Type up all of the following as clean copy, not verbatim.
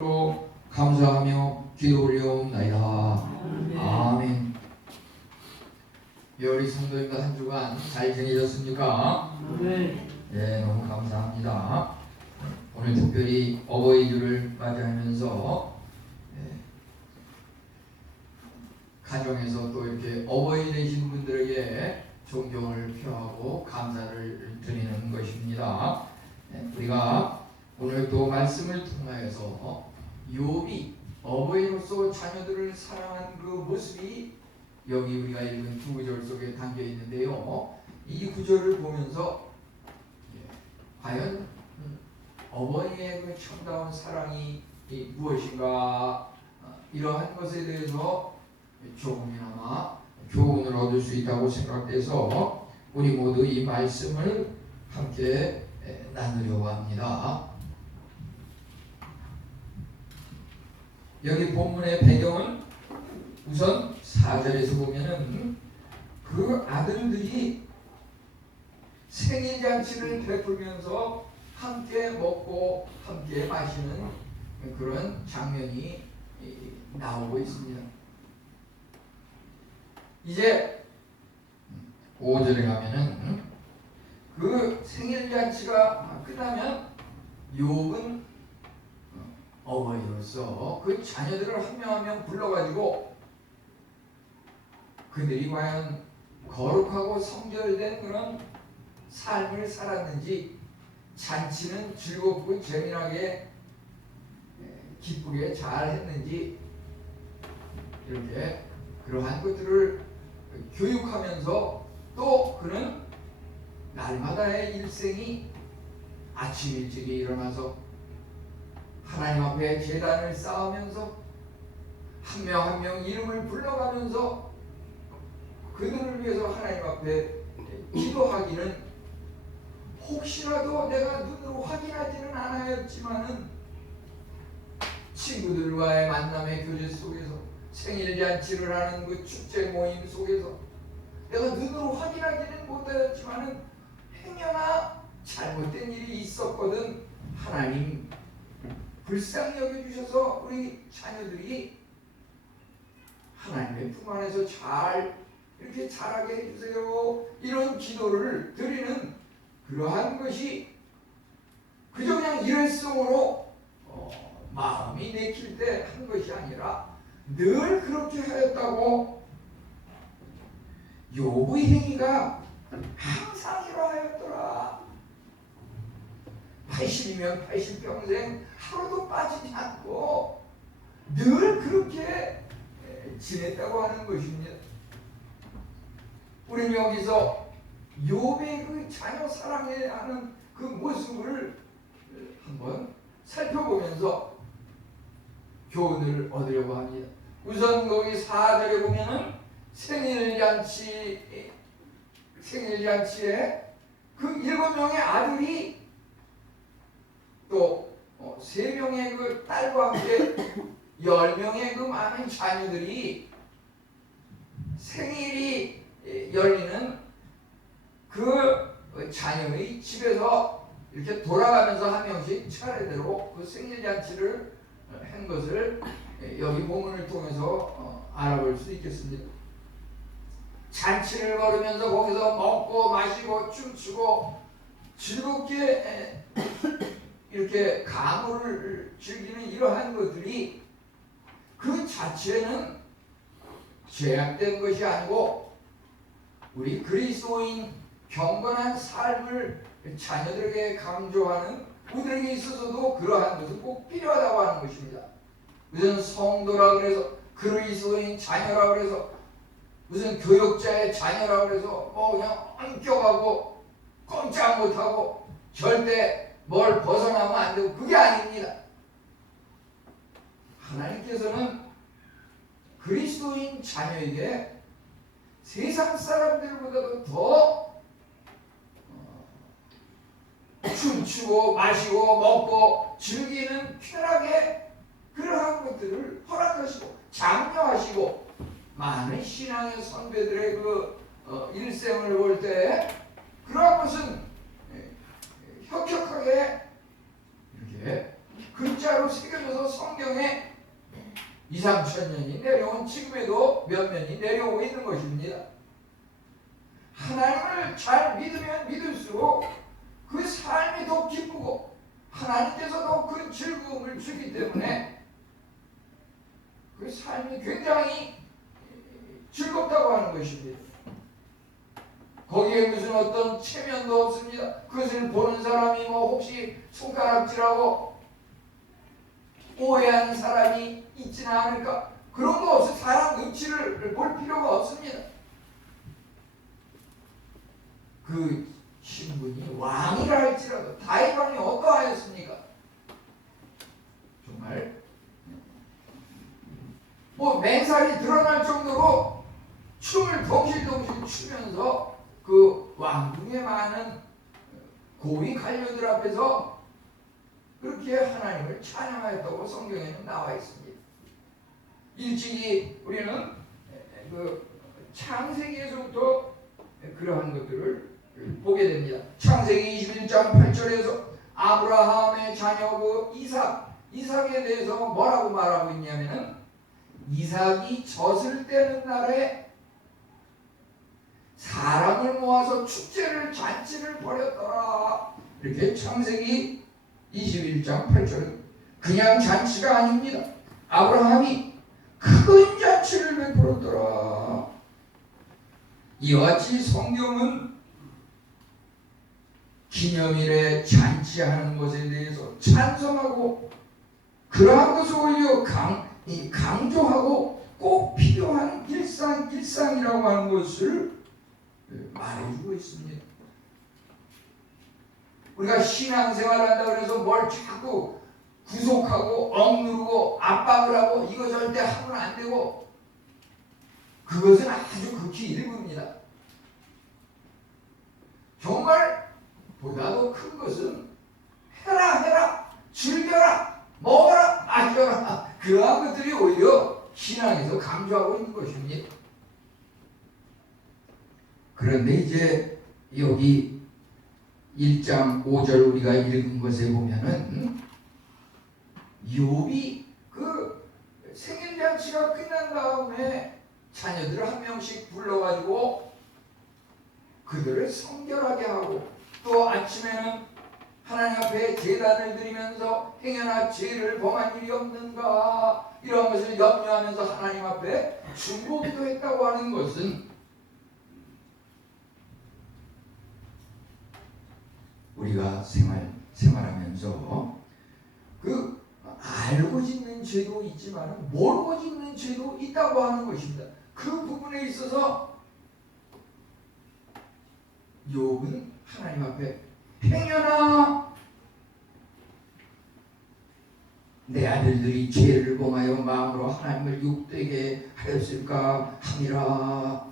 로 감사하며 기도 올려옵나이다. 아멘. 우리 성도님들 한 주간 잘 지내셨습니까? 네, 너무 감사합니다. 오늘 특별히 어버이주를 맞이하면서 가정에서 또 이렇게 어버이 되신 분들에게 존경을 표하고 감사를 드리는 것입니다. 우리가 오늘 또 말씀을 통하여서 욥이 어버이로서 자녀들을 사랑한 그 모습이 여기 우리가 읽은 두 구절 속에 담겨 있는데요. 이 구절을 보면서 과연 어머니의 그 참다운 사랑이 무엇인가, 이러한 것에 대해서 조금이나마 교훈을 얻을 수 있다고 생각돼서 우리 모두 이 말씀을 함께 나누려고 합니다. 여기 본문의 배경은 우선 4절에서 보면은 그 아들들이 생일잔치를 베풀면서 함께 먹고 함께 마시는 그런 장면이 나오고 있습니다. 이제 5절에 가면은 그 생일잔치가 끝나면 욥은 어머니로서 그 자녀들을 한 명 한 명 불러가지고 그들이 과연 거룩하고 성결된 그런 삶을 살았는지, 잔치는 즐겁고 재미나게 기쁘게 잘 했는지, 이렇게 그러한 것들을 교육하면서, 또 그는 날마다의 일생이 아침 일찍이 일어나서 하나님 앞에 제단을 쌓으면서 한 명 한 명 이름을 불러가면서 그들을 위해서 하나님 앞에 기도하기는, 혹시라도 내가 눈으로 확인하지는 않았지만은 친구들과의 만남의 교제 속에서, 생일잔치를 하는 그 축제 모임 속에서 내가 눈으로 확인하지는 못하였지만은 행여나 잘못된 일이 있었거든 하나님 불쌍히 여겨주셔서 우리 자녀들이 하나님의 품 안에서 잘 이렇게 자라게 해주세요, 이런 기도를 드리는 그러한 것이 그저 그냥 일회성으로 마음이 내킬 때 한 것이 아니라 늘 그렇게 하였다고. 욥의 행위가 항상 이러하였더라. 80이면 80평생 하루도 빠지지 않고 늘 그렇게 지냈다고 하는 것입니다. 우리는 여기서 욥의 그 자녀 사랑하는 그 모습을 한번 살펴보면서 교훈을 얻으려고 합니다. 우선 거기 4절에 보면은 생일잔치에 그 7명의 아들이 또 3명의 그 딸과 함께 10명의 그 많은 자녀들이 생일이 열리는 그 자녀의 집에서 이렇게 돌아가면서 한 명씩 차례대로 그 생일잔치를 한 것을 여기 본문을 통해서 알아볼 수 있겠습니다. 잔치를 벌이면서 거기서 먹고 마시고 춤추고 즐겁게 이렇게 가물을 즐기는 이러한 것들이 그 자체는 죄악된 것이 아니고, 우리 그리스도인 경건한 삶을 자녀들에게 강조하는 우리에게 있어서도 그러한 것은 꼭 필요하다고 하는 것입니다. 무슨 성도라 그래서, 그리스도인 자녀라 그래서, 무슨 교육자의 자녀라 그래서 그냥 엄격하고 꼼짝 못하고 절대 뭘 벗어나면 안 되고, 그게 아닙니다. 하나님께서는 그리스도인 자녀에게 세상 사람들보다도 더 춤추고 마시고 먹고 즐기는 편하게 그러한 것들을 허락하시고 장려하시고, 많은 신앙의 선배들의 그 일생을 볼 때 그러한 것은 혁혁하게 이렇게 글자로 새겨져서 성경에 2, 3천 년이 내려온 지금에도 몇 년이 내려오고 있는 것입니다. 하나님을 잘 믿으면 믿을수록 그 삶이 더 기쁘고 하나님께서도 그 즐거움을 주기 때문에 그 삶이 굉장히 즐겁다고 하는 것입니다. 거기에 무슨 어떤 체면도 없습니다. 그것을 보는 사람이 뭐 혹시 손가락질하고 오해하는 사람이 있지는 않을까? 그런 거 없어. 사람 눈치를 볼 필요가 없습니다. 그 신분이 왕이라 할지라도 다윗 왕이 어떠하였습니까? 정말 뭐 맨살이 드러날 정도로 춤을 덩실덩실 추면서 그 왕궁의 많은 고위 관료들 앞에서 그렇게 하나님을 찬양하였다고 성경에는 나와 있습니다. 일찍이 우리는 그 창세기에서부터 그러한 것들을 보게 됩니다. 창세기 21장 8절에서 아브라함의 자녀 그 이삭에 대해서 뭐라고 말하고 있냐면은 이삭이 젖을 떼는 날에 사람을 모아서 축제를 잔치를 벌였더라. 이렇게 창세기 21장 8절 그냥 잔치가 아닙니다. 아브라함이 큰 잔치를 베풀었더라. 이와 같이 성경은 기념일에 잔치하는 것에 대해서 찬성하고 그러한 것을 오히려 강조하고 꼭 필요한 일상이라고 하는 것을 말해주고 있습니다. 우리가 신앙생활을 한다고 해서 뭘 자꾸 구속하고 억누르고 압박을 하고 이거 절대 하면 안 되고 그것은 아주 극히 일부입니다. 정말 보다도 큰 것은 해라 즐겨라 먹어라 마셔라 그러한 것들이 오히려 신앙에서 강조하고 있는 것입니다. 그런데 이제 여기 1장 5절 우리가 읽은 것에 보면은 욥이 그 생일잔치가 끝난 다음에 자녀들을 한 명씩 불러가지고 그들을 성결하게 하고 또 아침에는 하나님 앞에 제단을 드리면서 행여나 죄를 범한 일이 없는가 이런 것을 염려하면서 하나님 앞에 중보기도 했다고 하는 것은 우리가 생활하면서 그 알고 짓는 죄도 있지만 모르고 짓는 죄도 있다고 하는 것입니다. 그 부분에 있어서 욥은 하나님 앞에 행여나 내 아들들이 죄를 범하여 마음으로 하나님을 욕되게 하였을까 함이라.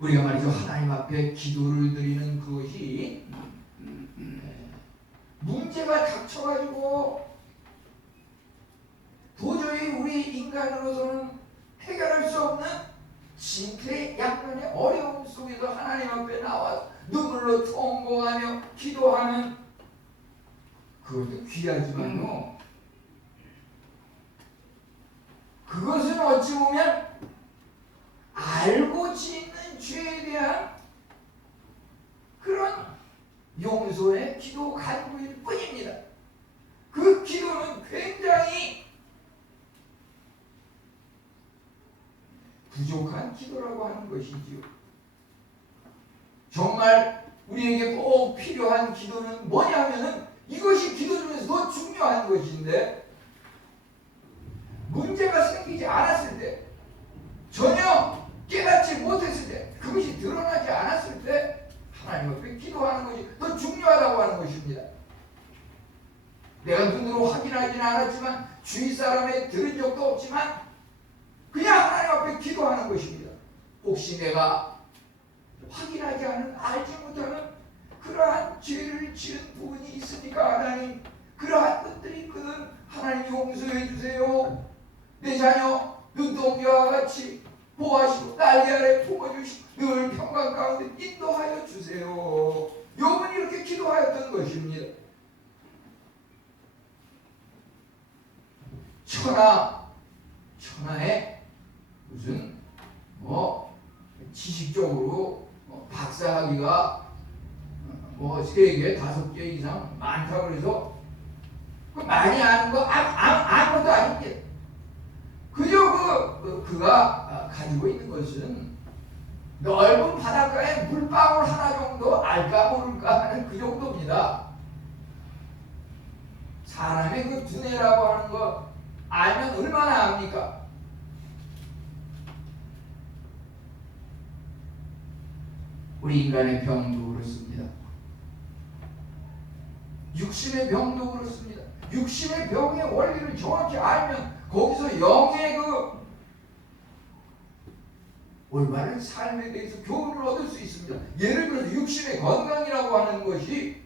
우리가 말이죠 하나님 앞에 기도를 드리는 그것이 문제가 닥쳐가지고 도저히 우리 인간으로서는 해결할 수 없는 진퇴양난의 어려움 속에서 하나님 앞에 나와 눈물로 통곡하며 기도하는 그것도 귀하지만요 그것은 어찌 보면 알고 짓는 죄에 대한 그런 용서의 기도 간구일 뿐입니다. 그 기도는 굉장히 부족한 기도라고 하는 것이지요. 정말 우리에게 꼭 필요한 기도는 뭐냐면은 이것이 기도 중에서 더 중요한 것인데 문제가 생기지 않았을 때 전혀 깨닫지 못했을 때 그것이 드러나지 않았을 때 하나님 앞에 기도하는 것이 더 중요하다고 하는 것입니다. 내가 눈으로 확인하지는 않았지만 주위 사람에 들은 적도 없지만 그냥 하나님 앞에 기도하는 것입니다. 혹시 내가 확인하지 않은 알지 못하는 그러한 죄를 지은 부분이 있으니까 하나님 그러한 것들이 있거든 하나님 용서해 주세요. 내 자녀 눈동자와 같이 보호하시고 날개 아래 품어주시고 늘 평강 가운데 인도하여 주세요. 욥은 이렇게 기도하였던 것입니다. 천하의 무슨 지식적으로 박사학위가 3개, 5개 이상 많다고 그래서 많이 아는 거 아무것도 아닙니다. 그저 그가 가지고 있는 것은 넓은 바닷가에 물방울 하나 정도 알까 모를까 하는 그 정도입니다. 사람의 그 두뇌라고 하는 거 알면 얼마나 압니까? 우리 인간의 병도 그렇습니다. 육신의 병도 그렇습니다. 육신의 병의 원리를 정확히 알면 거기서 영의 그 올바른 삶에 대해서 교훈을 얻을 수 있습니다. 예를 들어서 육신의 건강이라고 하는 것이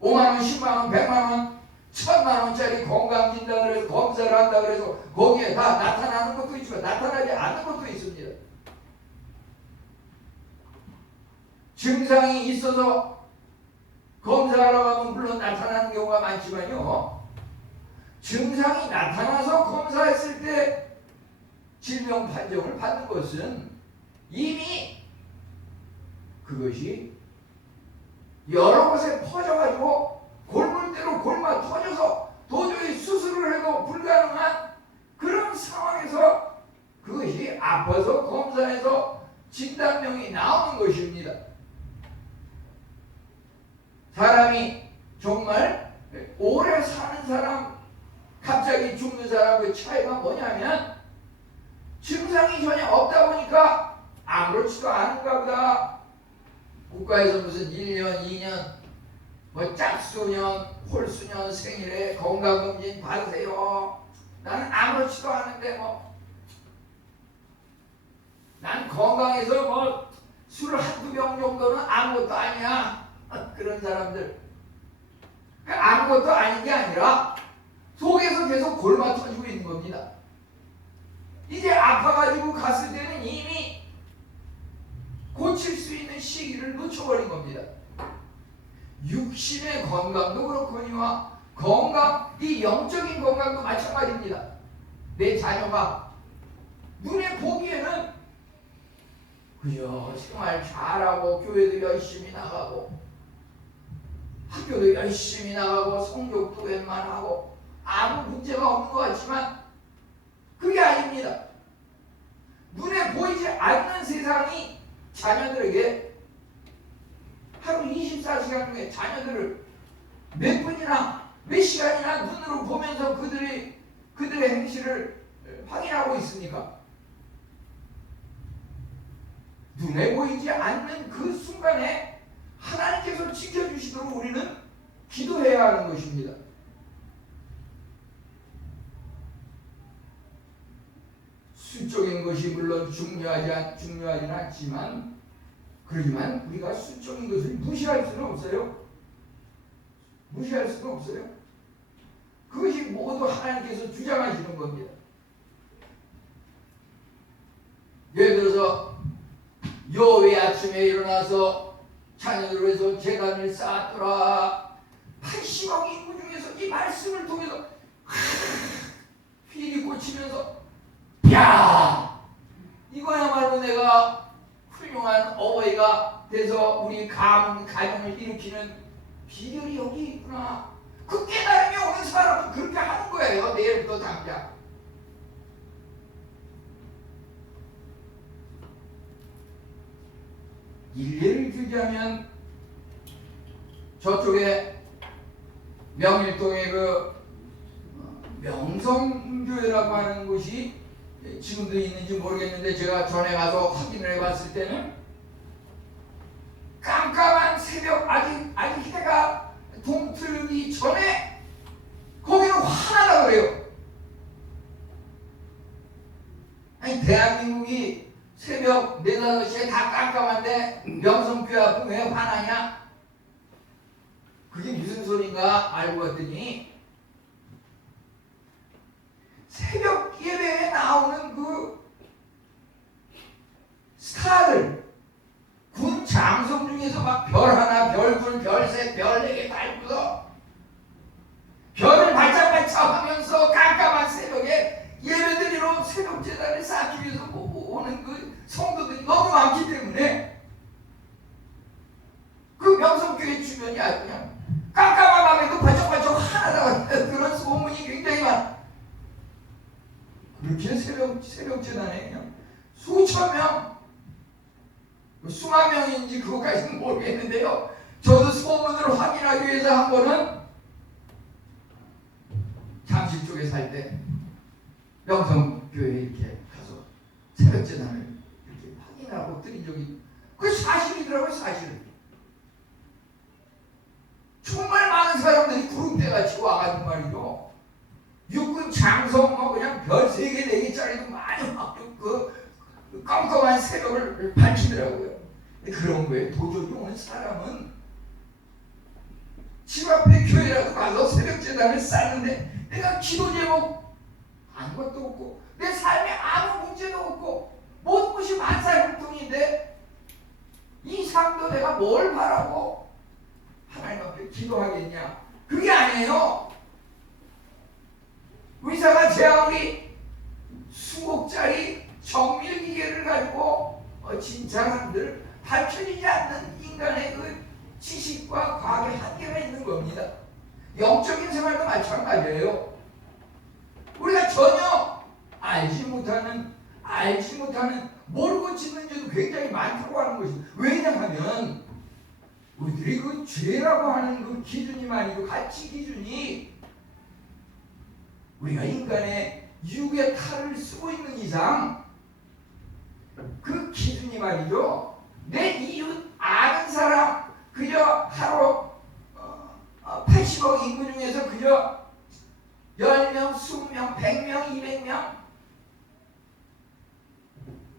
5만원, 10만원, 100만원, 1000만원짜리 건강진단을 해서 검사를 한다 그래서 거기에 다 나타나는 것도 있지만 나타나지 않는 것도 있습니다. 증상이 있어서 검사하러 가면 물론 나타나는 경우가 많지만요, 증상이 나타나서 검사했을 때 질병 판정을 받는 것은 이미 그것이 여러 곳에 퍼져가지고 골물대로 골마 터져서 도저히 수술을 해도 불가능한 그런 상황에서 그것이 아파서 검사해서 진단명이 나오는 것입니다. 사람이 정말 오래 사는 사람, 갑자기 죽는 사람의 차이가 뭐냐면 증상이 전혀 없다 보니까 아무렇지도 않은가 보다. 국가에서 무슨 1년, 2년, 짝수년, 홀수년 생일에 건강검진 받으세요. 나는 아무렇지도 않은데 난 건강해서 술 한두 병 정도는 아무것도 아니야. 그런 사람들. 아무것도 아닌 게 아니라 속에서 계속 골마 터지고 있는 겁니다. 이제 아파가지고 갔을 때는 이미 고칠 수 있는 시기를 놓쳐버린 겁니다. 육신의 건강도 그렇거니와 건강, 이 영적인 건강도 마찬가지입니다. 내 자녀가 눈에 보기에는 그저 생활 잘하고 교회도 열심히 나가고 학교도 열심히 나가고 성적도 웬만하고 아무 문제가 없는 것 같지만 그게 아닙니다. 눈에 보이지 않는 세상이 자녀들에게 하루 24시간 중에 자녀들을 몇 분이나 몇 시간이나 눈으로 보면서 그들의 행실을 확인하고 있습니까? 눈에 보이지 않는 그 순간에 하나님께서 지켜주시도록 우리는 기도해야 하는 것입니다. 수적인 것이 물론 중요하진 않지만, 그러지만 우리가 수적인 것을 무시할 수는 없어요. 무시할 수는 없어요. 그것이 모두 하나님께서 주장하시는 겁니다. 예를 들어서 여호와의 아침에 일어나서 자녀들을 위해서 제단을 쌓았더라. 80억 인구 중에서 이 말씀을 통해서 휘리 꽂히면서 야, 이거야말로 내가 훌륭한 어버이가 돼서 우리 가정을 일으키는 비결이 여기 있구나. 그 깨달음이 오는 사람은 그렇게 하는 거예요. 내일부터 당장. 일례를 들자면 저쪽에 명일동에 그 명성교회라고 하는 곳이 지금도 있는지 모르겠는데 제가 전에 가서 확인을 해봤을 때는 깜깜한 새벽 아직 해가 동틀기 전에 거기는 환하다 그래요. 아니 대한민국이 새벽 4, 5시에 다 깜깜한데 명성교회 앞은 왜 환하냐? 그게 무슨 소린가 알고 봤더니 새벽 예배에 나오는 그 스타들, 군 장성 중에서 막 별 하나, 별 둘, 별 셋, 별 4개 달고서 별 밤에도 바짝바짝 하나다가 그런 소문이 굉장히 많아. 그렇게 새벽 재단에 그냥 수천 명, 수만 명인지 그거까지는 모르겠는데요. 저도 소문을 확인하기 위해서 한 번은 잠실 쪽에 살 때 명성교회에 이렇게 가서 새벽 재단을 이렇게 확인하고 드린 적이, 그 사실이더라고요. 사실. 정말 많은 사람들이 구름대같이 와가지고 말이죠. 육군 장성 뭐 그냥 별 3개 4개짜리도 많이 막 그 깜깜한 새벽을 밝히더라고요. 그런 거에 도저히 오는 사람은 집 앞에 교회라도 가서 새벽 재단을 쌓는데 내가 기도 제목 아무것도 없고 내 삶에 아무 문제도 없고 모든 것이 만사형통인데 이 삶도 내가 뭘 바라고 하나님 앞에 기도하겠냐? 그게 아니에요. 의사가 제 아무리 20짜리 정밀기계를 가지고 진짜 한들 밝혀지지 않는 인간의 그 지식과 과학의 한계가 있는 겁니다. 영적인 생활도 마찬가지예요. 우리가 전혀 알지 못하는 모르고 짓는지도 굉장히 많다고 하는 것이, 왜냐하면 우리들이 그 죄라고 하는 그 기준이 말이죠. 가치 기준이 우리가 인간의 육의 탈을 쓰고 있는 이상 그 기준이 말이죠. 내 이웃 아는 사람 그저 하루 80억 인구 중에서 그저 10명, 20명, 100명, 200명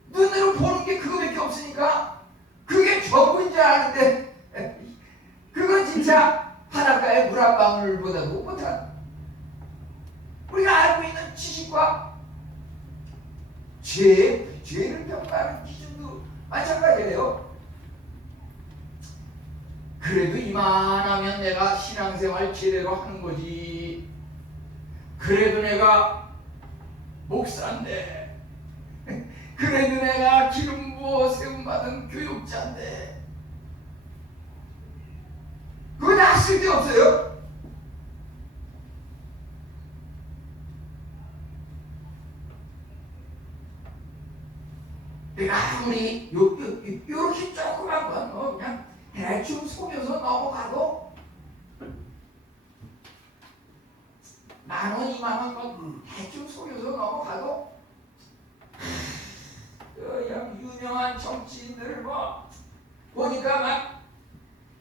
눈으로 보는 게 그거밖에 없으니까 그게 전부인 줄 아는데 그건 진짜 바닷가의 물 한 방울보다도 못한 우리가 알고 있는 지식과 죄를 평가하는 기준도 마찬가지예요. 그래도 이만하면 내가 신앙생활 제대로 하는 거지. 그래도 내가 목사인데, 그래도 내가 기름 부어 세움받은 교육자인데, 그거 다 쓸데없어요. 내가 아무리 요렇게 조그만 건 그냥 대충 속여서 넘어가도 10,000원, 20,000원 건 대충 속여서 넘어가도 그냥 유명한 정치인들 뭐 보니까 막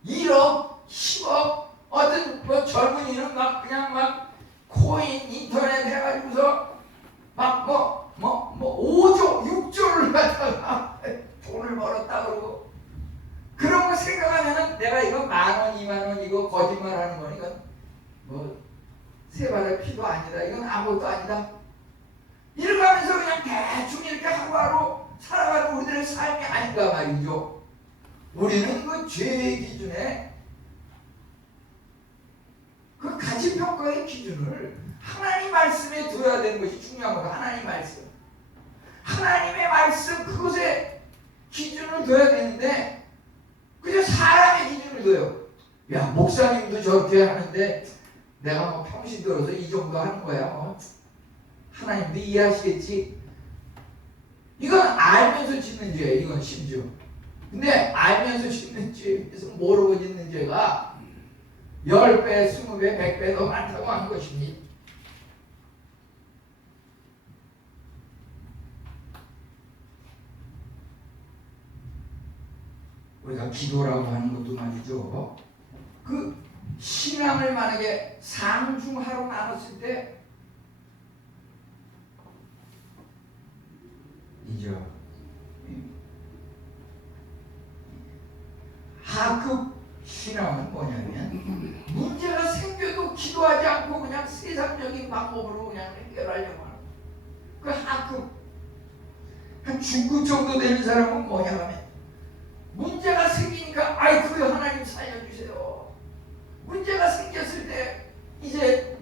1억, 10억 어떤 뭐 젊은이는 막 그냥 막 코인 인터넷 해가지고서 막 5조, 6조를 갖다가 돈을 벌었다 그러고 그런 거 생각하면은 내가 이거 10,000원, 20,000원 이거 거짓말하는 건 이건 뭐 세 발의 피도 아니다. 이건 아무것도 아니다. 이렇게 하면서 그냥 대충 이렇게 하루하루 살아가는 우리들의 삶이 아닌가 말이죠. 우리는 그 죄의 기준에 그 가치평가의 기준을 하나님 말씀에 둬야 되는 것이 중요한 거다. 하나님 말씀. 하나님의 말씀 그것에 기준을 둬야 되는데 그저 사람의 기준을 둬요. 야, 목사님도 저렇게 하는데 내가 뭐 평신 들어서 이 정도 하는 거야. 하나님도 이해하시겠지. 이건 알면서 짓는 죄예요. 이건 심지어. 근데 알면서 짓는 죄에서 모르고 짓는 죄가 10배, 20배, 100배 더 많다고 하는 것입니다. 우리가 기도라고 하는 것도 말이죠. 그 신앙을 만약에 상중하로 나눴을 때 이죠. 하급 신앙은 뭐냐면 문제가 생겨도 기도하지 않고 그냥 세상적인 방법으로 그냥 해결하려고 하는 그 하급. 한 중급 정도 되는 사람은 뭐냐 하면 문제가 생기니까 아이고 하나님 살려주세요. 문제가 생겼을 때 이제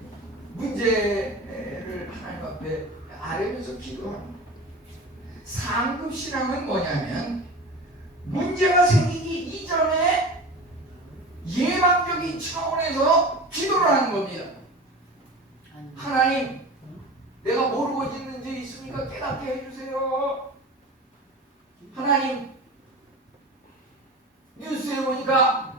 문제를 하나님 앞에 아뢰면서 기도하는 거예요. 상급 신앙은 뭐냐면 문제가 생기기 이전에 예방적인 차원에서 하나님, 내가 모르고 짓는 죄 있으니까 깨닫게 해주세요. 하나님, 뉴스에 보니까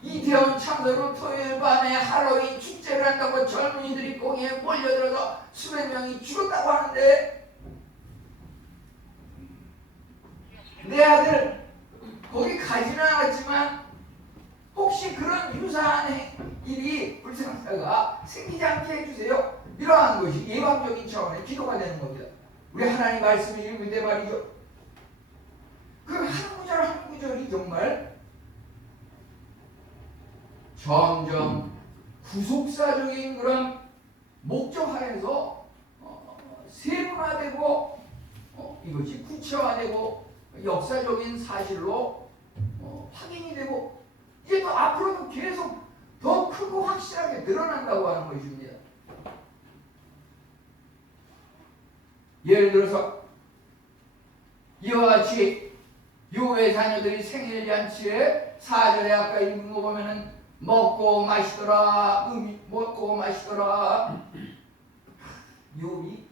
이태원 참사로 토요일 밤에 할로윈 축제를 한다고 젊은이들이 거기에 몰려들어서 수백 명이 죽었다고 하는데, 내 아들 거기 가지는 않았지만 혹시 그런 유사한 일이 불상사가 생기지 않게 해주세요. 이러한 것이 예방적인 차원의 기도가 되는 겁니다. 우리 하나님 말씀을 읽을 때 말이죠. 그 한 구절 한 구절이 정말 점점 구속사적인 그런 목적하에서 세분화되고 이것이 구체화되고 역사적인 사실로 확인이 되고 이제 또 앞으로도 계속 더 크고 확실하게 드러난다고 하는 것입니다. 예를 들어서 이와 같이 요의 자녀들이 생일잔치에 4절에 아까 읽은 거 보면은 먹고 마시더라, 먹고 마시더라. 요이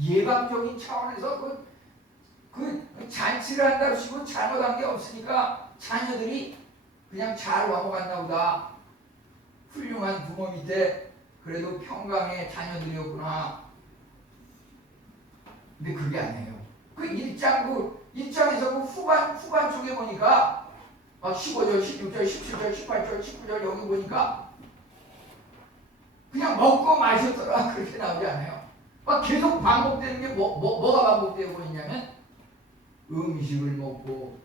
예방적인 차원에서 그 잔치를 한다고 치고 잘못한 게 없으니까 자녀들이 그냥 잘 넘어갔나 보다. 훌륭한 부모 밑에 그래도 평강의 자녀들이었구나. 근데 그게 아니에요. 그 1장에서 그 후반 쪽에 보니까 막 15절, 16절, 17절, 18절, 19절 여기 보니까 그냥 먹고 마셨더라 그렇게 나오지 않아요. 막 계속 반복되는 게 뭐가 반복되고 있냐면 음식을 먹고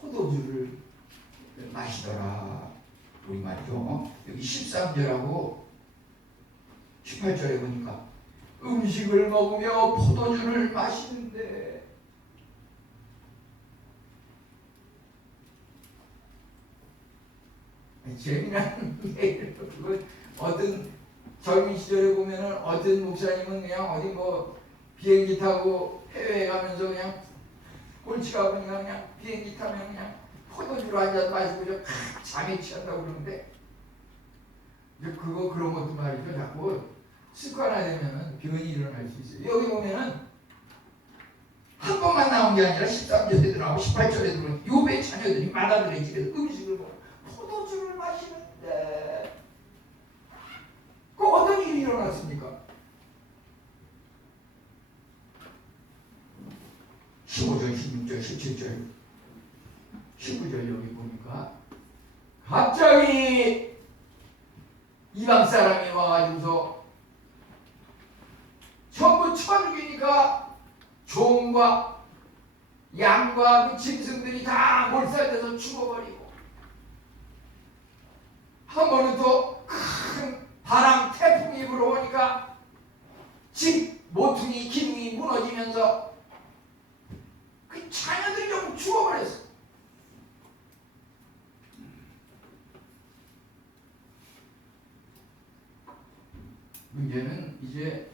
포도주를 마시더라. 우리말이죠. 여기 13절하고 18절에 보니까 음식을 먹으며 포도주를 마시는데 재미난 얘기를 그걸 어떤 젊은 시절에 보면은 어떤 목사님은 그냥 어디 뭐 비행기 타고 해외에 가면서 그냥 꼴찌가 보니까 그냥 비행기 타면 그냥 포도주로 한잔 마시고 잠에 취한다고 그러는데 이제 그런 것도 말이죠. 자꾸 습관화되면은 병이 일어날 수 있어요. 여기 보면은 한 번만 나온 게 아니라 13절에도 나오고 18절에도 나오고 요배 자녀들이 마다들의 집에서 음식을 먹고 포도주를 마시는데 그 어떤 일이 일어났습니까? 15절, 16절, 17절, 19절 여기 보니까 갑자기 이방 사람이 와가지고서 전부 쳐 죽이니까 종과 양과 그 짐승들이 다 몰살돼서 죽어버리고 한 번은 또 큰 바람 태풍이 불어오니까 집 모퉁이 기둥이 무너지면서 그 자녀들이 좀 죽어버렸어. 문제는 이제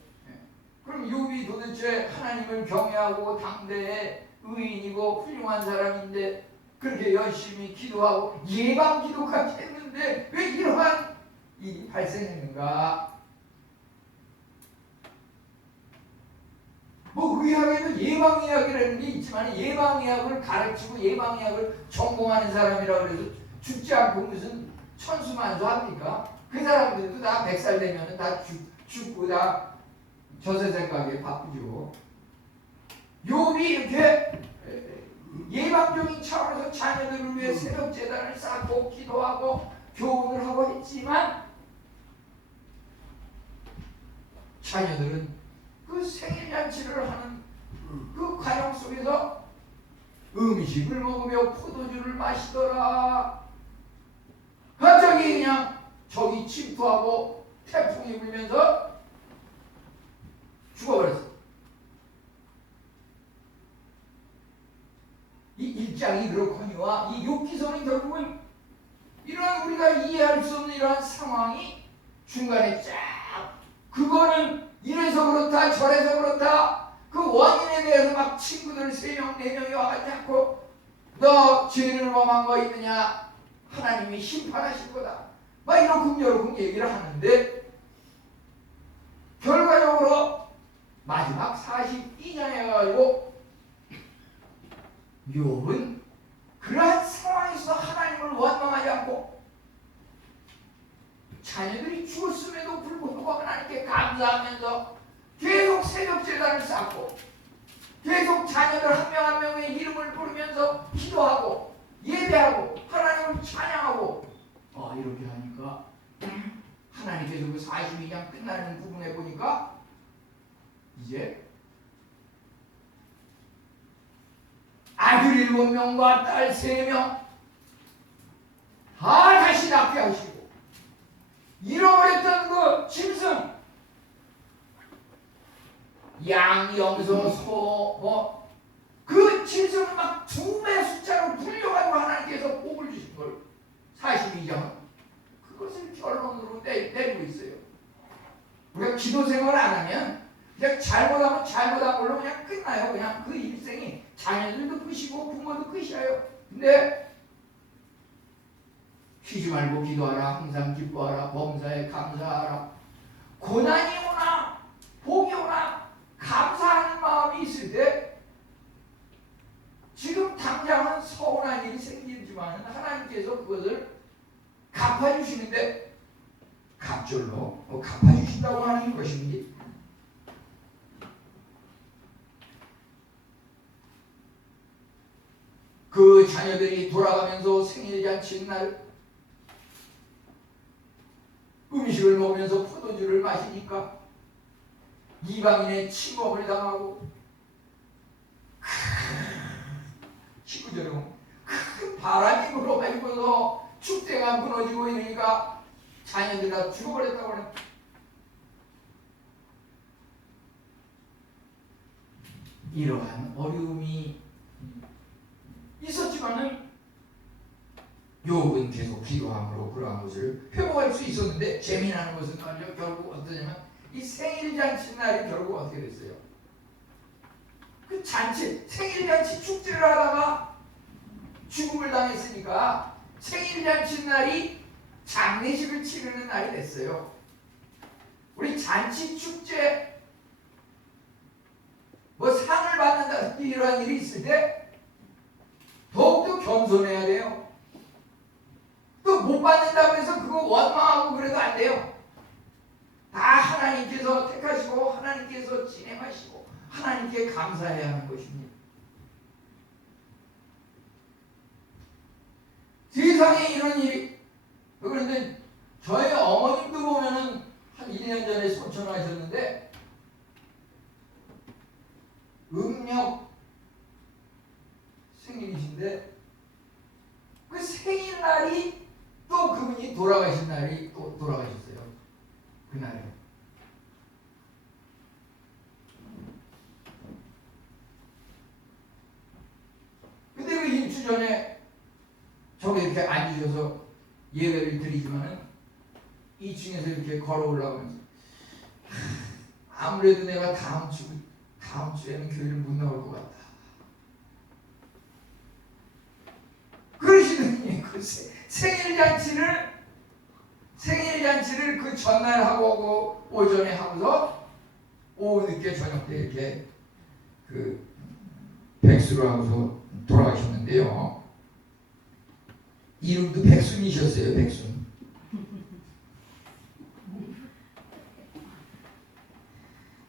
그럼 욥이 도대체 하나님을 경외하고 당대의 의인이고 훌륭한 사람인데 그렇게 열심히 기도하고 예방 기도까지 했는데 왜 이러한 일이 발생했는가? 뭐 의학에도 예방의학이라는 게 있지만 예방의학을 가르치고 예방의학을 전공하는 사람이라 그래서 죽지 않고 무슨 천수만수 합니까? 그 사람들도 다 100살 되면 다 죽고 다 저세상 가기에 바쁘죠. 욥이 이렇게 예방적인 차원에서 자녀들을 위해 새벽 제단을 쌓고 기도하고 교훈을 하고 했지만 자녀들은 그 생일잔치를 하는 그 과정 속에서 음식을 먹으며 포도주를 마시더라. 갑자기 그냥 적이 침투하고 태풍이 불면서 죽어버렸어. 이 일장이 그렇거니와 이 욥기서는 결국은 이러한 우리가 이해할 수 없는 이러한 상황이 중간에 쫙 그거는 이래서 그렇다 저래서 그렇다 그 원인에 대해서 막 친구들 3명 4명이 와가지고 자꾸 너 죄를 범한 거 있느냐 하나님이 심판하실 거다 막 이러쿵 저러쿵 얘기를 하는데 마지막 42장에 가지고 욥은 그러한 상황에서 하나님을 원망하지 않고 자녀들이 죽었음에도 불구하고 하나님께 감사하면서 계속 새벽 제단을 쌓고 계속 자녀들 한 명 한 명의 이름을 부르면서 기도하고 예배하고 하나님을 찬양하고 이렇게 하니까 하나님께서 그 42장 끝나는 부분에 보니까 이제 아들 7명과 딸 3명 다 다시 낳게 하시고 잃어버렸던 그 짐승 양, 염소, 소 그 짐승을 막 2배 숫자로 불려가지고 하나님께서 복을 주신 걸 42장은 그것을 결론으로 내리고 있어요. 우리가 기도 생활 안 하면 그냥 잘못하면 잘못한 걸로 그냥 끝나요. 그냥 그 일생이 자녀들도 끝이고 부모도 끝이에요. 근데 쉬지 말고 기도하라. 항상 기뻐하라. 범사에 감사하라. 고난이 오나 복이 오나 감사하는 마음이 있을 때 지금 당장은 서운한 일이 생기지만 하나님께서 그것을 갚아주시는데 갑절로 갚아주신다고 하는 것입니다. 그 자녀들이 돌아가면서 생일잔치 날 음식을 먹으면서 포도주를 마시니까 이방인의 침범을 당하고 19절에 보면 큰 바람이 불어가지고서 축대가 무너지고 이러니까 자녀들이 다 죽어버렸다고 하는 이러한 어려움이 있었지만은 욥은 계속 기도함으로 그러한 것을 회복할 수 있었는데 재미나는 것은 말이죠. 결국 어떠냐면 이 생일잔치 날이 결국 어떻게 됐어요? 그 잔치, 생일잔치 축제를 하다가 죽음을 당했으니까 생일잔치 날이 장례식을 치르는 날이 됐어요. 우리 잔치 축제 상을 받는다 이러한 일이 있을 때 더욱더 겸손해야 돼요. 또 못 받는다고 해서 그거 원망하고 그래도 안 돼요. 다 하나님께서 택하시고 하나님께서 진행하시고 하나님께 감사해야 하는 것입니다. 세상에 이런 일이 그런데 저희 어머님도 보면은 한 2년 전에 소천하셨는데 음력 생일이신데 그 생일날이 또 그분이 돌아가신 날이 또 돌아가셨어요. 그날에. 근데 그 일주 전에 저기 이렇게 앉으셔서 예배를 드리지만은 2층에서 이렇게 걸어 올라오면서 아무래도 내가 다음 주에는 교회를 못 나올 것 같다. 그러시더니 그 생일잔치를 그 전날 하고 그 오전에 하고서 오후 늦게 저녁 때 이렇게 그 백수를 하고서 돌아가셨는데요. 이름도 백순이셨어요. 백순.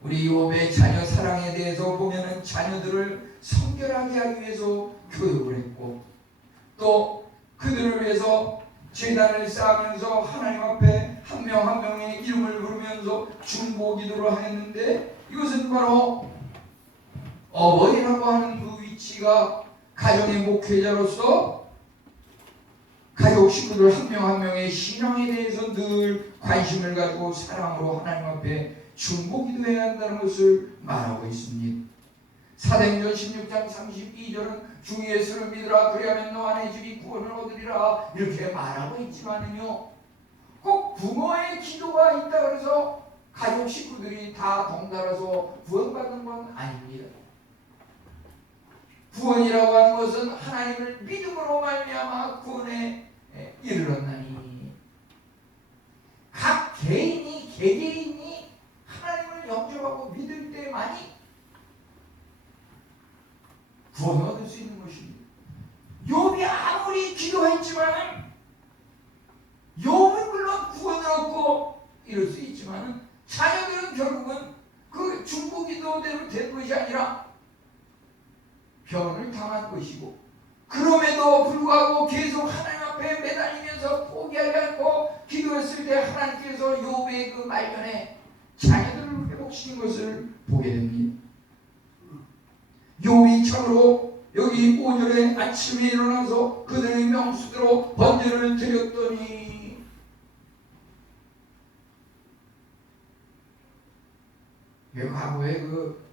우리 욥의 자녀 사랑에 대해서 보면은 자녀들을 성결하게 하기 위해서 교육을 했고 또 그들을 위해서 제단을 쌓으면서 하나님 앞에 한 명 한 명의 이름을 부르면서 중보 기도를 하였는데 이것은 바로 어버이라고 하는 그 위치가 가정의 목회자로서 가족 식구들 한 명 한 명의 신앙에 대해서 늘 관심을 가지고 사랑으로 하나님 앞에 중보 기도해야 한다는 것을 말하고 있습니다. 사도행전 16장 32절은 주 예수를 믿으라 그리하면 너와 네 집이 구원을 얻으리라 이렇게 말하고 있지만은요 꼭 부모의 기도가 있다 그래서 가족 식구들이 다 덩달아서 구원받는 건 아닙니다. 구원이라고 하는 것은 하나님을 믿음으로 말미암아 구원에 이르렀나니 각 개개인이 하나님을 영접하고 믿을 때만이 이럴 수 있지만 자녀들은 결국은 그 중보기도대로 된 것이 아니라 변을 당한 것이고, 그럼에도 불구하고 계속 하나님 앞에 매달리면서 포기하지 않고 기도했을 때 하나님께서 욥의 그 말년에 자녀들을 회복시킨 것을 보게 됩니다. 욥이 참으로 여기 5절에 아침에 일어나서 그들의 명수대로 번제를 드렸더니, 과거에 그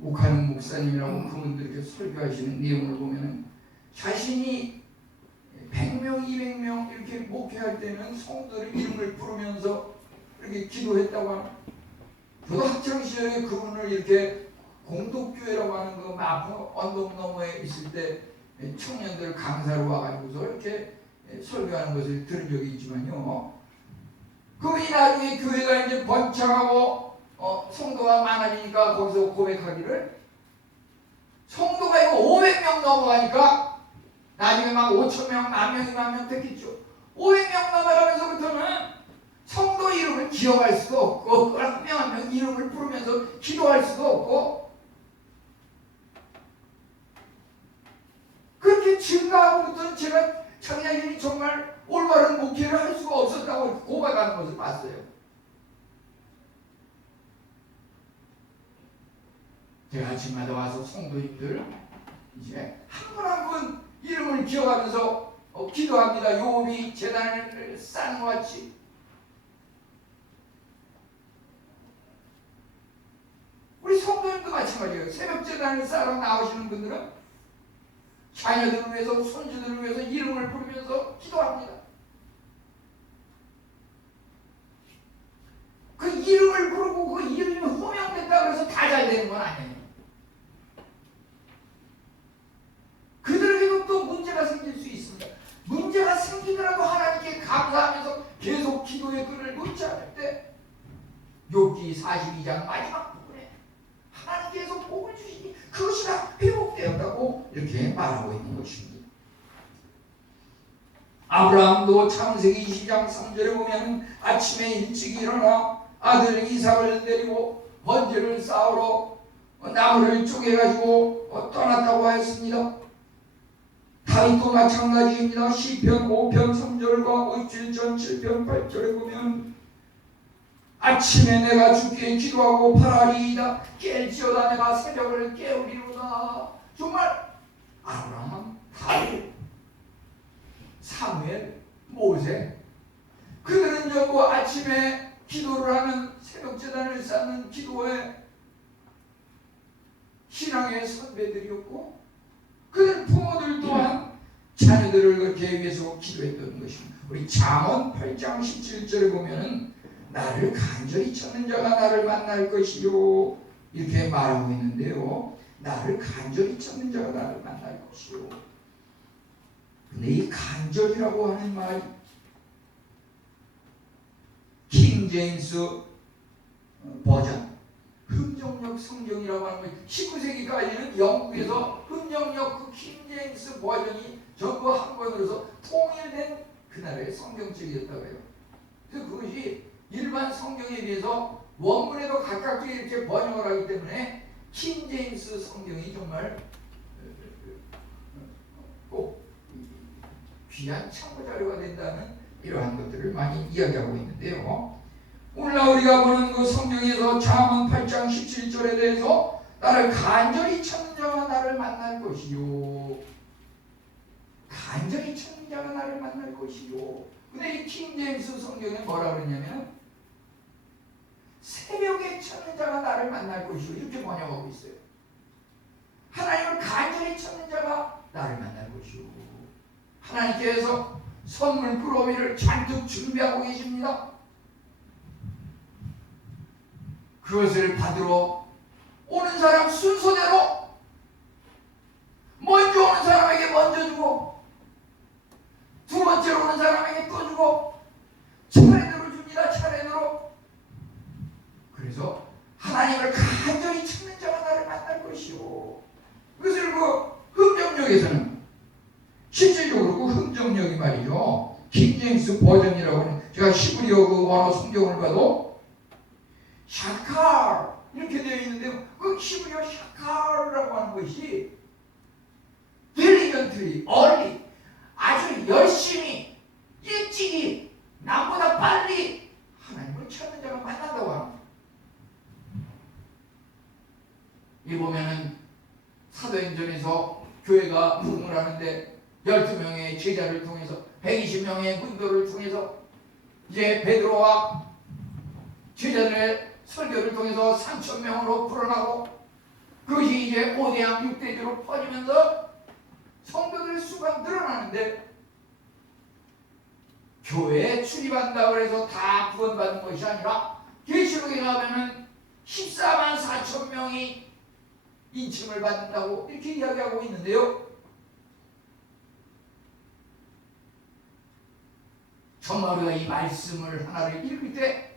옥하는 목사님이라고 그분들께 설교하시는 내용을 보면 자신이 100명, 200명 이렇게 목회할 때는 성도들 이름을 부르면서 이렇게 기도했다고 하는, 저도 학창시절에 그분을 이렇게 공덕교회라고 하는 그 마포 언덕 너머에 있을 때 청년들 강사로 와가지고서 이렇게 설교하는 것을 들은 적이 있지만요, 그분이 나중에 교회가 이제 번창하고 성도가 많아지니까 거기서 고백하기를, 성도가 이거 500명 넘어가니까 나중에 막 5,000명, 10,000명 됐겠죠. 500명 넘어가면서부터는 성도 이름을 기억할 수도 없고, 한 명 한 명 이름을 부르면서 기도할 수도 없고, 그렇게 증가하고부터는 제가 자기네들이 정말 올바른 목회를 할 수가 없었다고 고백하는 것을 봤어요. 제가 아침마다 와서 성도님들 이제 한 분 한 분 이름을 기억하면서 기도합니다. 욥이 제단을 쌓는 것 같이. 우리 성도님도 마찬가지예요. 새벽 제단을 쌓으러 나오시는 분들은 자녀들을 위해서, 손주들을 위해서 이름을 부르면서 기도합니다. 그 이름을 부르고 그 이름이 호명됐다고 해서 다 잘 되는 건 아니에요. 그들에게도 또 문제가 생길 수 있습니다. 문제가 생기더라도 하나님께 감사하면서 계속 기도의 끈을 놓지 않을 때, 욥기 42장 마지막 부분에 하나님께서 복을 주시니 그것이 다 회복되었다고 이렇게 말하고 있는 것입니다. 아브라함도 창세기 20장 3절에 보면 아침에 일찍 일어나 아들 이삭을 데리고 번제를 쌓으러 나무를 쪼개가지고 떠났다고 하였습니다. 다윗도 마찬가지입니다. 시편 5편 3절과 57편 7편 8절에 보면 아침에 내가 주께 기도하고 팔아리이다. 깰지어다 내가 새벽을 깨우리로다. 정말 아브라함, 다윗, 사무엘, 모세, 그들은 전부 아침에 기도를 하는, 새벽 제단을 쌓는 기도의 신앙의 선배들이었고, 그들 부모들 또한 자녀들을 그렇게 위해서 기도했던 것입니다. 우리 잠언 8장 17절에 보면은 나를 간절히 찾는 자가 나를 만날 것이요, 이렇게 말하고 있는데요, 나를 간절히 찾는 자가 나를 만날 것이요. 근데 이 간절이라고 하는 말이 킹 제임스 버전 흥정역 성경이라고 하는 거예요. 19세기까지는 영국에서 흥정역 그 킹 제임스 버전이 전부 한 권으로서 통일된 그날의 성경책이었다고 해요. 그래서 그것이 일반 성경에 비해서 원문에도 가깝게 이렇게 번역을 하기 때문에 킹 제임스 성경이 정말 꼭 귀한 참고 자료가 된다는 이러한 것들을 많이 이야기하고 있는데요. 오늘날 우리가 보는 그 성경에서 잠언 8장 17절에 대해서 나를 간절히 찾는 자가 나를 만날 것이요, 간절히 찾는 자가 나를 만날 것이요. 근데 이 킹 제임스 성경에 뭐라 그러냐면 새벽에 찾는 자가 나를 만날 것이요, 이렇게 번역하고 있어요. 하나님을 간절히 찾는 자가 나를 만날 것이요. 하나님께서 선물 꾸러미를 잔뜩 준비하고 계십니다. 그것을 받으러 오는 사람 순서대로 먼저 오는 사람에게 먼저 주고, 두 번째로 오는 사람에게 또 주고, 차례대로 줍니다. 차례대로. 그래서 하나님을 간절히 찾는 자가 나를 만날 것이요. 그것을 그 흥정역에서는 실질적으로 그 흥정역이 말이죠, 킹제임스 버전이라고 하는, 제가 히브리어 그 원어 성경을 봐도 샤칼 이렇게 되어 있는데요. 그 히브리어 샤칼이라고 하는 것이 diligently, early, 아주 열심히 일찍이 남보다 빨리 하나님을 찾는 자가 만난다고 합니다. 이 보면은 사도행전에서 교회가 부흥을 하는데 12명의 제자를 통해서 120명의 문도를 통해서 이제 베드로와 제자들의 설교를 통해서 3,000명으로 불어나고 그것이 이제 5대양 6대주로 퍼지면서 성도들의 수가 늘어나는데 교회에 출입한다고 해서 다 구원받는 것이 아니라 계시록에 가면은 14만 4천 명이 인침을 받는다고 이렇게 이야기하고 있는데요. 정말 우리가 이 말씀을 하나를 읽을 때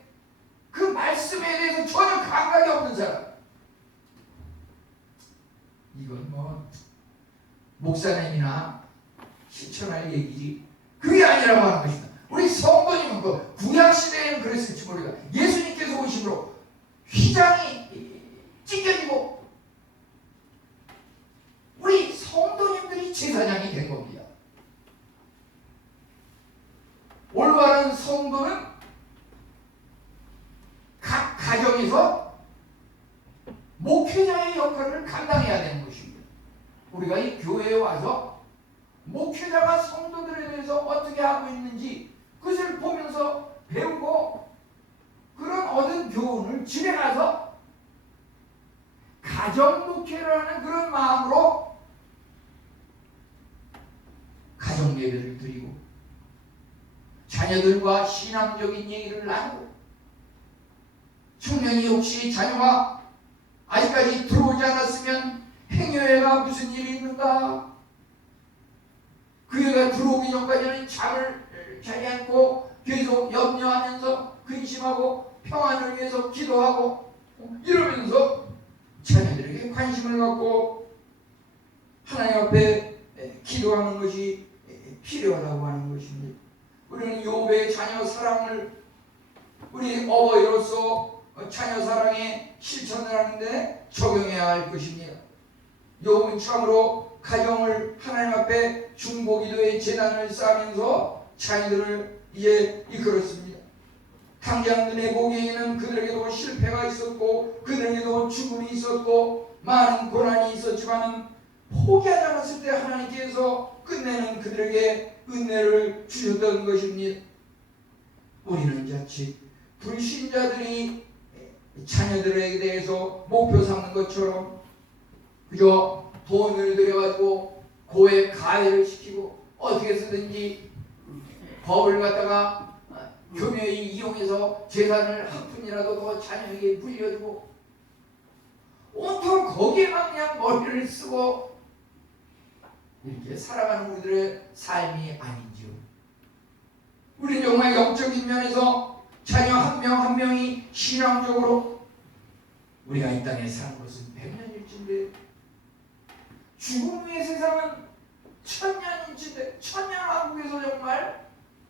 그 말씀에 대해서 전혀 감각이 없는 사람, 이건 뭐 목사님이나 실천할 얘기지 그게 아니라고 하는 것입니다. 우리 성도님은 그 구약시대에는 그랬을지 모르겠다. 예수님께서 오심으로 휘장이 찢겨지고 우리 성도님들이 제사장이 된 겁니다. 올바른 성도는 각 가정에서 목회자의 역할을 감당해야 되는 것입니다. 우리가 이 교회에 와서 목회자가 성도들에 대해서 어떻게 하고 있는지 그것을 보면서 배우고 그런 얻은 교훈을 집에 가서 가정 목회를 하는 그런 마음으로 가정 예배를 드리고 자녀들과 신앙적인 얘기를 나누고 청년이 혹시 자녀가 아직까지 들어오지 않았으면 행여애가 무슨 일이 있는가, 그 애가 들어오기 전까지는 잠을 자지 않고 계속 염려하면서 근심하고 평안을 위해서 기도하고 이러면서 자녀들에게 관심을 갖고 하나님 앞에 기도하는 것이 필요하다고 하는 것입니다. 우리는 욥의 자녀 사랑을 우리 어버이로서 자녀 사랑에 실천을 하는데 적용해야 할 것입니다. 욥은 참으로 가정을 하나님 앞에 중보기도의 재단을 쌓으면서 자녀들을 이제 이끌었습니다. 당장 눈에 보기에는 그들에게도 실패가 있었고 그들에게도 죽음이 있었고 많은 고난이 있었지만 포기하지 않았을 때 하나님께서 끝내는 그들에게 은혜를 주셨던 것입니다. 우리는 자칫 불신자들이 자녀들에 대해서 목표 삼는 것처럼 그저 돈을 들여가지고 고액 가해를 시키고 어떻게 해서든지 법을 갖다가 교묘히 이용해서 재산을 한 푼이라도 더 자녀에게 물려주고 온통 거기에만 그냥 머리를 쓰고 이렇게 살아가는 우리들의 삶이 아닌지요. 우리는 정말 영적인 면에서 자녀 한 명 한 명이 신앙적으로 우리가 이 땅에 사는 것은 100년일진데 죽음 후의 세상은 1000년일진데 1000년왕국에서 정말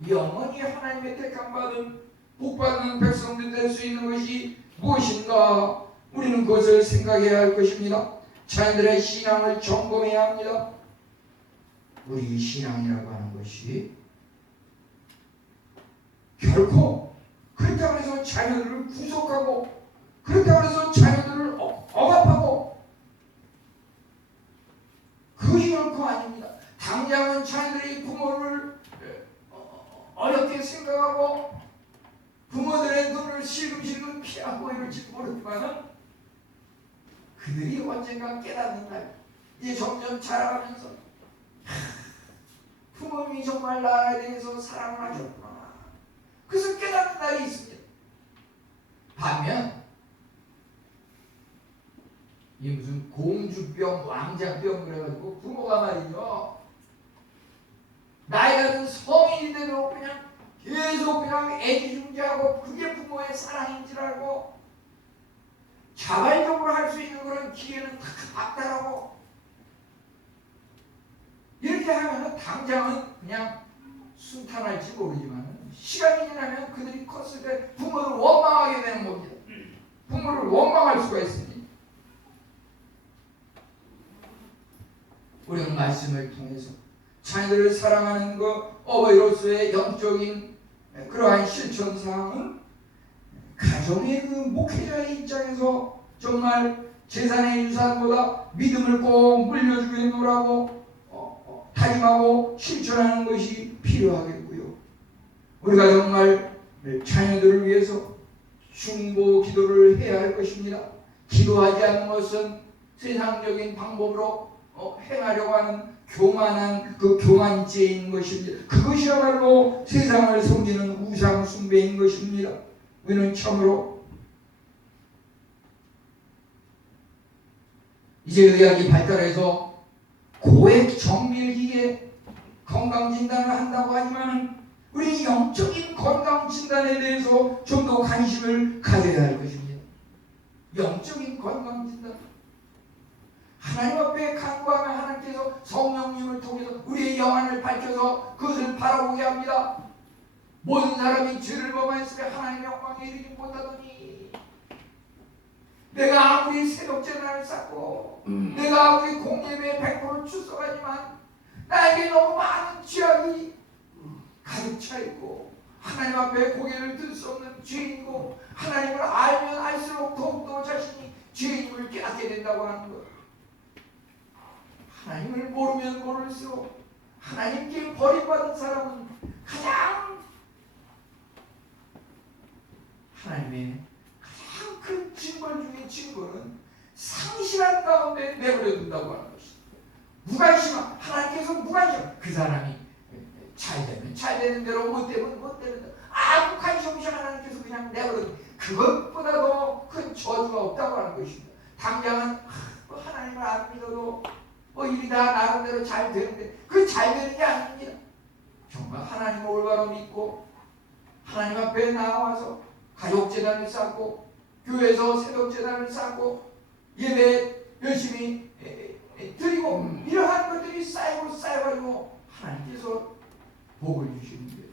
영원히 하나님의 택함받은 복받는 백성들 될 수 있는 것이 무엇인가, 우리는 그것을 생각해야 할 것입니다. 자녀들의 신앙을 점검해야 합니다. 우리 신앙이라고 하는 것이 결코 그렇다고 해서 자녀들을 구속하고 그렇다고 해서 자녀들을 억압하고 그것이 결코 아닙니다. 당장은 자녀들이 부모를 어렵게 생각하고 부모들의 눈을 실금실금 피하고 이럴지 모르지만 그들이 언젠가 깨닫는 날, 이제 점점 자라가면서 부모님이 정말 나에 대해서 사랑을 하셨구나, 그래서 깨닫는 날이 있습니다. 반면 이 무슨 공주병, 왕자병 그래가지고 부모가 말이죠, 나이가 든 성인인데도 그냥 계속 그냥 애지중지하고 그게 부모의 사랑인 줄 알고 자발적으로 할 수 있는 그런 기회는 다 박탈하고 이렇게 하면 당장은 그냥 순탄할지 모르지만 시간이 지나면 그들이 컸을 때 부모를 원망하게 되는 겁니다. 부모를 원망할 수가 있습니다. 우리는 말씀을 통해서 자녀들을 사랑하는 것, 어버이로서의 영적인 그러한 실천사항은 가정의 그 목회자의 입장에서 정말 재산의 유산보다 믿음을 꼭 물려주겠노라고 다짐하고 실천하는 것이 필요하겠고요. 우리가 정말 자녀들을 위해서 중보 기도를 해야 할 것입니다. 기도하지 않는 것은 세상적인 방법으로 행하려고 하는 교만한 그 교만죄인 것입니다. 그것이야말로 세상을 섬기는 우상 숭배인 것입니다. 우리는 참으로 이제 의학이 발달해서 고액 정밀기계 건강진단을 한다고 하지만 우리 영적인 건강진단에 대해서 좀 더 관심을 가져야 할 것입니다. 영적인 건강진단, 하나님 앞에 간구하면 하나님께서 성령님을 통해서 우리의 영안을 밝혀서 그것을 바라보게 합니다. 모든 사람이 죄를 범하였으면 하나님의 영광에 이르지 못하더니 내가 아무리 새벽제단을 쌓고 내가 아무리 공예배에 100% 출석하지만 나에게 너무 많은 죄악이 가득 차있고 하나님 앞에 고개를 들 수 없는 죄인이고 하나님을 알면 알수록 더욱더 자신이 죄인임을 깨닫게 된다고 하는 것. 하나님을 모르면 모를수록 하나님께 버림받은 사람은 가장 하나님의 가장 큰 징벌 중에 징벌은 상실한 가운데 내버려둔다고 하는 것입니다. 무관심함, 하나님께서 무관심, 그 사람이 잘 되면 잘 되는 대로 못 되면 못 되는 대로 아무 관심 없이 하나님께서 그냥 내버려둔 그것보다 더 큰 저주가 없다고 하는 것입니다. 당장은 하나님을 안 믿어도 일이 다 나름대로 잘 되는데 그 잘 되는 게 아닙니다. 정말 하나님을 올바로 믿고 하나님 앞에 나와서 가족재단을 쌓고 교회에서 새벽재단을 쌓고 예배 열심히 드리고 이러한 것들이 쌓여가지고 하나님께서 복을 주시는 거예요.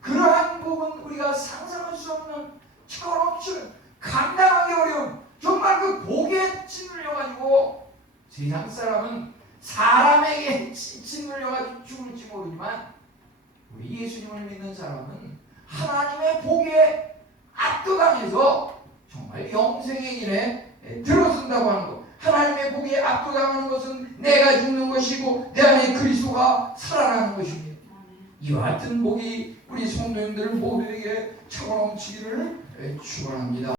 그러한 복은 우리가 상상할 수 없는 차원없이 감당하기 어려운 정말 그 복에 짓눌려가지고 세상 사람은 사람에게 짓눌려가지고 죽을지 모르지만 우리 예수님을 믿는 사람은 하나님의 복에 압도당해서 정말 영생의 길에 들어선다고 하는 것. 하나님의 복에 압도당하는 것은 내가 죽는 것이고 내 안에 그리스도가 살아나는 것입니다. 이와 같은 복이 우리 성도님들 모두에게 차고 넘치기를 축원합니다.